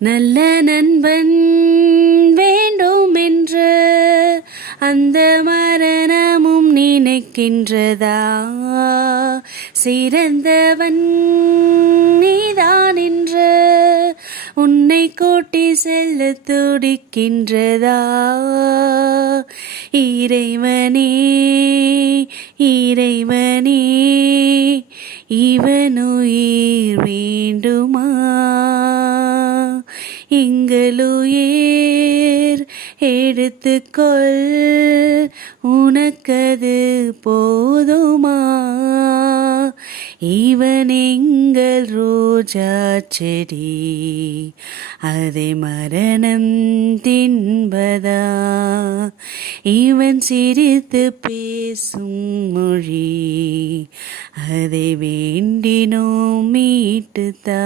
நல்ல நண்பன் வேண்டுமென்று அந்த மரணமும் நினைக்கின்றதா? சிறந்தவன் நீதான் என்று உன்னை கூட்டி செல்ல துடிக்கின்றதா? இறைவனே இறைவனே இவனுயிர் வேண்டுமா? எங்களுயிர் எடுத்துக்கொள், உனக்கது போதுமா? இவன் எங்கள் ரோஜா செடி, அதை மரணம் தின்பதா? இவன் சிரித்து பேசும் மொழி, அதை வேண்டினோம் மீட்டுத்தா.